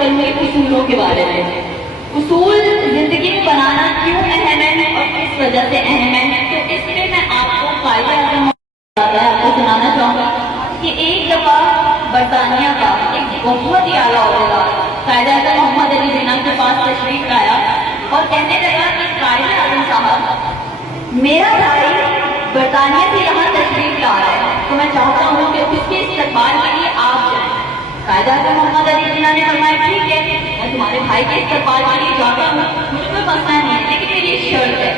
چلوں گی اصولوں کے بارے میں. اصول زندگی میں بنانا کیوں اہم ہے اور کس وجہ سے اہم ہے، تو اس لیے میں آپ کو قائد اعظم آپ کو سنانا چاہوں گا کہ ایک دفعہ برطانیہ کا ایک بہت ہی اعلیٰ عہدیدار قائد اعظم محمد علی جناح کے پاس تشریف لایا اور کہنے لگا کہ قائد اعظم صاحب، میرا بھائی برطانیہ سے یہاں تشریف لا رہا ہے تو میں چاہتا ہوں کہ اس کے استقبال کے لیے آپ جائیں. قائد اعظم محمد علی جناح نے فرمایا ٹھیک ہے، میں تمہارے بھائی کے استقبال کے لیے جاتا ہوں، مجھے کوئی مسئلہ نہیں ہے، لیکن میری ایک شرط ہے.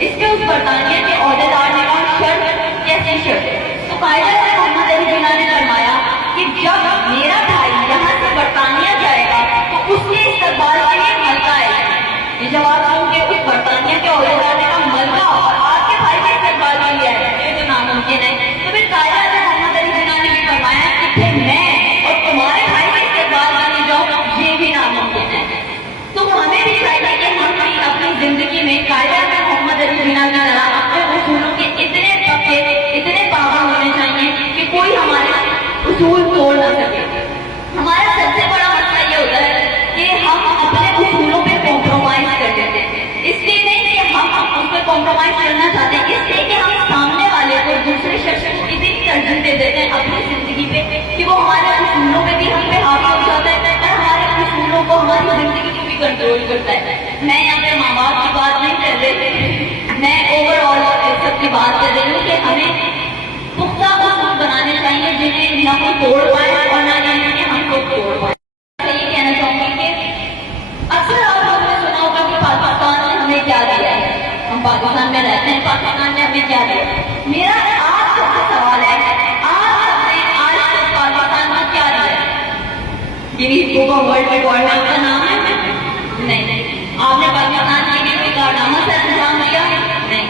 اس پہ اس برطانیہ کے عہدیدار نے کہا شرط؟ کیسی شرط؟ تو قائد اعظم محمد علی جناح نے فرمایا کہ جب میرا بھائی یہاں سے برطانیہ جائے گا تو اس کے استقبال کے لیے ملکہ آئے گا. یہ جواب سن کے اس برطانیہ کے عہدیدار نے کہا ملکہ اور آپ کے بھائی کے استقبال کے لیے آئے گا، یہ تو ناممکن ہے. تو پھر قائد اعظم محمد علی جناح نے بھی فرمایا کہ پھر میں اور تمہارے بھائی کے استقبال کے لیے جاؤں، یہ بھی ناممکن ہے. تو ہمیں بھی چاہیے کہ ہم بھی اپنی زندگی میں قائد اعظم محمد علی جناح کی طرح اپنے اصولوں کے اتنے پکے، اتنے پابند ہونے چاہیے کہ کوئی ہمارے اصول توڑ نہ سکے. ہمارا سب سے بڑا مسئلہ یہ ہوتا ہے کہ ہم اپنے اصولوں پہ کمپرومائز کر دیتے ہیں. اس لیے نہیں کہ ہم اس پہ کمپرومائز کرنا چاہتے ہیں، اس لیے کہ ہم سامنے والے کو، دوسرے شخص کو اتنی ترجیح دے دیتے ہیں اپنی زندگی پہ کہ وہ ہمارے اصولوں پہ بھی ہم پہ حاوی ہو جاتا ہے اور ہمارے اصولوں کو، ہماری زندگی کو بھی کنٹرول کرتا ہے. میں یہاں پہ ماں باپ کی بات نہیں کر رہی، میں اوور آل سب کی بات کر رہی ہوں کہ ہمیں پختہ اصول بنانے چاہیے جنہیں نہ کوئی توڑ پائے اور نہ کہ ہم کو توڑ پائے. یہ کہنا چاہوں گی کہ اکثر آپ لوگوں نے سنا ہوگا کہ پاکستان نے ہمیں کیا دیا ہے، ہم پاکستان میں رہتے ہیں، پاکستان نے ہمیں کیا دیا. میرا آپ سب سے سوال ہے، آپ سب نے آج تک پاکستان کو کیا دیا ہے؟ Guinness book of world record میں آپ کا نام ہے؟ نہیں. آپ نے پاکستان کے لیے کوئی کارنامہ سے انجام دیا؟ نہیں.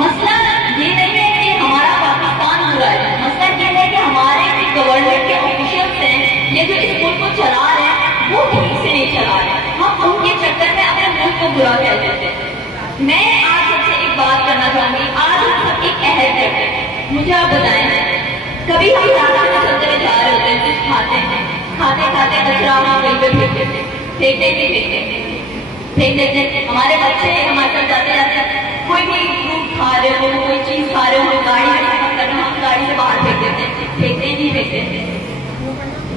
مسئلہ یہ نہیں ہے کہ ہمارا پاکستان برا ہے، مسئلہ یہ ہے کہ ہمارے گورنمنٹ کے آفیشلس ہیں، یہ جو اس ملک کو چلا رہے ہیں وہ ٹھیک سے نہیں چلا رہے ہیں. ہم ان کے چکر میں اپنے ملک کو برا کہہ دیتے ہیں. میں آج سب سے ایک بات کرنا چاہوں گی، آج ہم سب ایک عہد کرتے ہیں. مجھے آپ بتائیں، کبھی ہم راستہ میں چلتے ہوئے جا رہے ہوتے ہیں، کچھ کھاتے ہیں، کھاتے کھاتے کچرا ہم کہیں پہ پھینک دیتے ہیں، پھینک دیتے ہیں. ہمارے بچے ہمارے ساتھ جاتے جاتے کوئی فروٹ کھا رہے ہو، کوئی چیز کھا رہے ہو، گاڑی میں سفر کر رہے ہو، ہم گاڑی سے باہر پھینک دیتے ہیں. پھینکتے.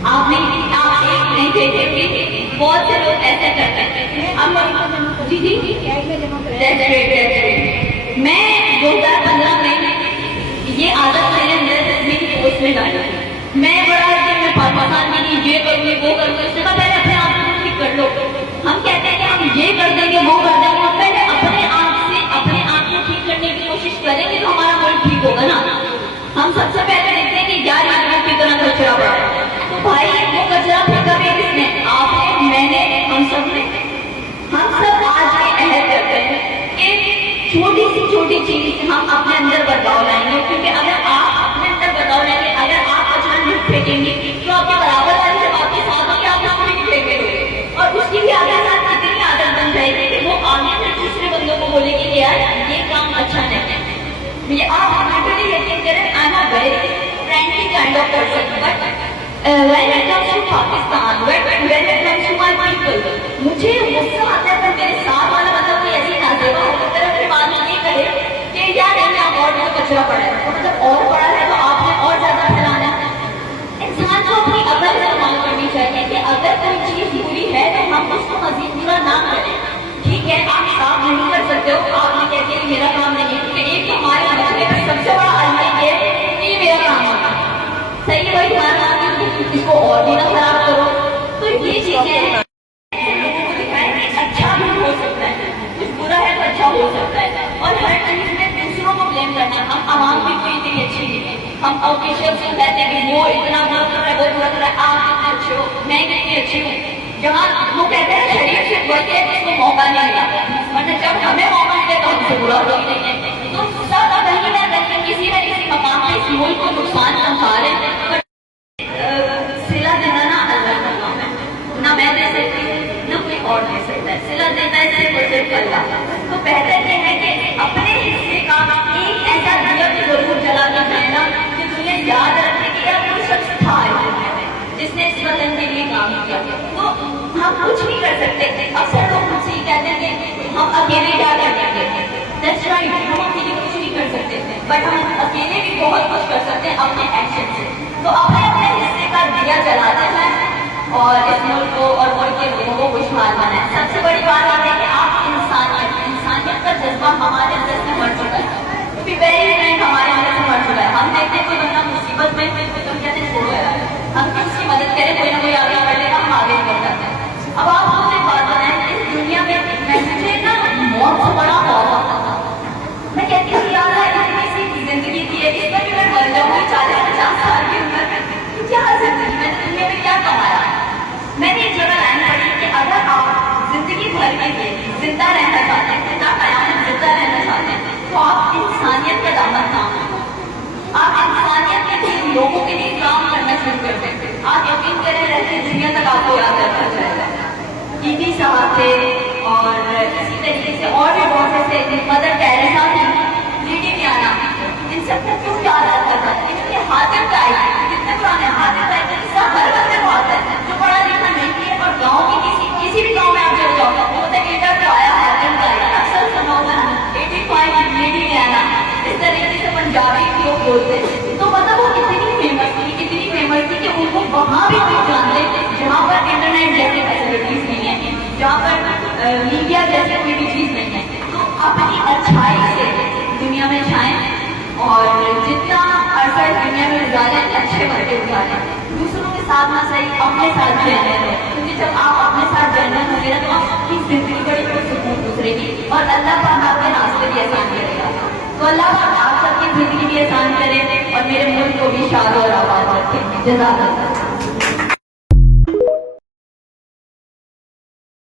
آپ نہیں پھینکتے گی، بہت سے لوگ ایسے کرتے ہیں. جی میں 2015 میں یہ عادت میرے اندر میری سوچ میں ڈالی. میں بڑا کہ میں پاکستان میں نہیں یہ کروں گی وہ کروں گی، اس سے پہلے اپنے آپ کو ٹھیک کر لو. ہم کہتے ہیں کہ ہم یہ کر دیں گے وہ کر دیں گے، پہلے اپنے آپ کو ٹھیک کرنے کی کوشش کریں گے تو ہمارا ملک ٹھیک ہوگا نا. ہم سب سے پہلے دیکھتے ہیں کہ یار یہ کتنا کچرا پڑا ہے، تو بھائی وہ کچرا پھینکا بھی کس نے؟ آپ نے، میں نے، ہم سب نے. ہم سب آج یہ عہد کرتے ہیں کہ چھوٹی سی چھوٹی چیز ہم اپنے اندر بدلاؤ لائیں گے، کیونکہ اگر آپ اپنے اندر بدلاؤ لائیں گے، اگر آپ کچرا نہیں پھینکیں گے تو آپ کے برابر والی جب آپ کے ساتھ ہوگی آپ اس کو بھی نہیں پھینکے ہوگے، اور اس کی بھی آگے ساتھ اتنی عادت بن جائے گی کہ وہ آگے سے دوسرے بندوں کو بولے گی کہ یار یہ کام اچھا نہیں ہے. یہ آپ لٹرلی یقین کریں، I am a very friendly kind of person, but when it comes to Pakistan, when it comes to my people, مجھے غصہ آتا ہے کہ میرے ساتھ والا مطلب کوئی ایسی نازیبا حرکت کرے، اپنے بعد میں یہ کہے کہ یار یہاں اور بھی کچرا پڑا ہے، تو مطلب اور پڑا ہے تو آپ نے اور زیادہ پھیلانا ہے. انسان کو اپنی عقل استعمال کرنی چاہیے کہ اگر کوئی چیز بری ہے تو ہم اس کو مزید برا نہ کریں. ٹھیک ہے آپ صاف نہیں کر سکتے ہو، آپ نے کہتے ہیں میرا کام نہیں ہے، کیونکہ ایک ہمارے مسئلے کا سب سے بڑا حل یہ ہے کہ یہ میرا کام ہوگا. صحیح بھائی دھیان رکھیں، اس کو اور بھی نہ خراب کرو. تو یہ چیزیں لوگوں کو دکھائیں کہ اچھا بھی ہو سکتا ہے، کچھ برا ہے تو اچھا ہو سکتا ہے. اور ہر چیز میں دوسروں کو بلیم کرنا، ہم عوام بھی کوئی اتنی اچھی نہیں ہے. ہم آفیشیل سے کہتے ہیں کہ وہ اتنا برا کر رہا ہے، وہ برا کر رہا ہے، آپ کتنے اچھے ہو، میں کتنی اچھی ہوں. جہاں وہ کہتے ہیں شریف سے بڑھ کے اس کو موقع نہیں ملا، ورنہ جب ہمیں موقع ملے تو ہم سے برا ہوئی نہیں ہے. تو سب کہیں نہ کہیں کسی نہ کسی مقام میں اس ملک کو نقصان پہنچا رہے ہیں. صلہ دینا نہ اللہ کا کام ہے، نہ میں دے سکتی ہوں نہ کوئی اور دے سکتا ہے. صلہ دینا ہے صرف اور صرف اللہ. تو بہتر یہ ہے کہ اپنے حصے کا ایک ایسا دیا ضرور جلا کے جائے نا کہ تمہیں یاد رکھنے کی یا کوئی شخص تھا جس نے اس وطن کے لیے کام کیا. تو ہم کچھ نہیں کر سکتے. اکثر لوگ مجھ سے یہ کہتے ہیں کہ ہم اکیلے کیا کر سکتے ہیں. That's right, ہم اکیلے کچھ نہیں کر سکتے, بٹ ہم اکیلے بھی بہت کچھ کر سکتے ہیں اپنے ایکشن سے. تو اپنے اپنے حصے کا دیا جلاتے ہیں اور اس ملک کو اور ملک کے لوگوں کو خوشحال بنائیں. سب سے بڑی بات یہ ہے کہ آپ انسانیت کا جذبہ ہمارے اندر سے مر چکا ہے. ویری فرینڈ ہمارے اندر سے مر چکا ہے. ہم دیکھتے ہیں کوئی بندہ مصیبت میں تو کہتے ہیں چھوڑو یار, ہم اس کی مدد کریں, کوئی نہ کوئی آگے بڑھے گا, ہم آگے بڑھ جاتے ہیں. اب آپ مجھے بات بتائیں, اس دنیا میں مجھے نا موت سے بڑا خوف آتا تھا. میں کہتی ہوں یار اتنی سی زندگی تھی ہے, اس میں بھی میں مر جاؤں گی 40-50 سال کی عمر میں, کیا زندگی میں نے دنیا میں کیا کمایا. میں نے ایک جگہ لائن پڑھی کہ اگر آپ زندگی بھر کے لیے زندہ رہنا چاہتے ہیں, نہ قیامت زندہ رہنا چاہتے ہیں, تو آپ انسانیت کا دامن تھام لیں. آپ انسانیت کے لیے لوگوں کے لیے کام کرنا شروع کر دیں. آپ یقین کریں رہتے دنیا تک آپ کو یاد رکھا جائے گا. ای صاحب تھے اور اسی طریقے سے اور بھی بہت سے مدر ٹیریسا تھی, لیڈی ڈیانا, ان سب کو کیوں یاد رکھا تھا. ان کے حاتم طائی, کتنے پرانے حاتم طائی کا قصہ ہر بندے کو آتا ہے جو پڑھا لکھا نہیں ہے. اور گاؤں کی کسی بھی گاؤں میں آپ چلے جاؤ گے وہ ایڈیٹر پہ آیا حاتم طائی, اکثر سنا ہوگا 85 لیڈی ڈیانا, اس طریقے سے پنجابی لوگ بولتے ہیں. تو مطلب وہ کتنی فیمس تھی کہ ان کو وہاں بھی کوئی جانتے جہاں پر انٹرنیٹ جیسی فیسلٹیز نہیں ہیں, جہاں پر میڈیا جیسی کوئی بھی چیز نہیں ہے. تو اپنی اچھائی سے دنیا میں چھائیں اور جتنا عرصہ دنیا میں گزاریں اچھے بڑے گزاریں. دوسروں کے ساتھ نہ صحیح اپنے ساتھ جنرل ہو, کیونکہ جب آپ اپنے ساتھ جنرل ہوں گے تو آپ کی زندگی بڑی پرسکون گزرے گی اور اللہ پاک آپ کے راستے بھی آسان کرے گا. تو اللہ پاک آپ سب کی زندگی بھی آسان کرے اور میرے ملک کو بھی شاد اور آباد رکھے. جزاک اللہ.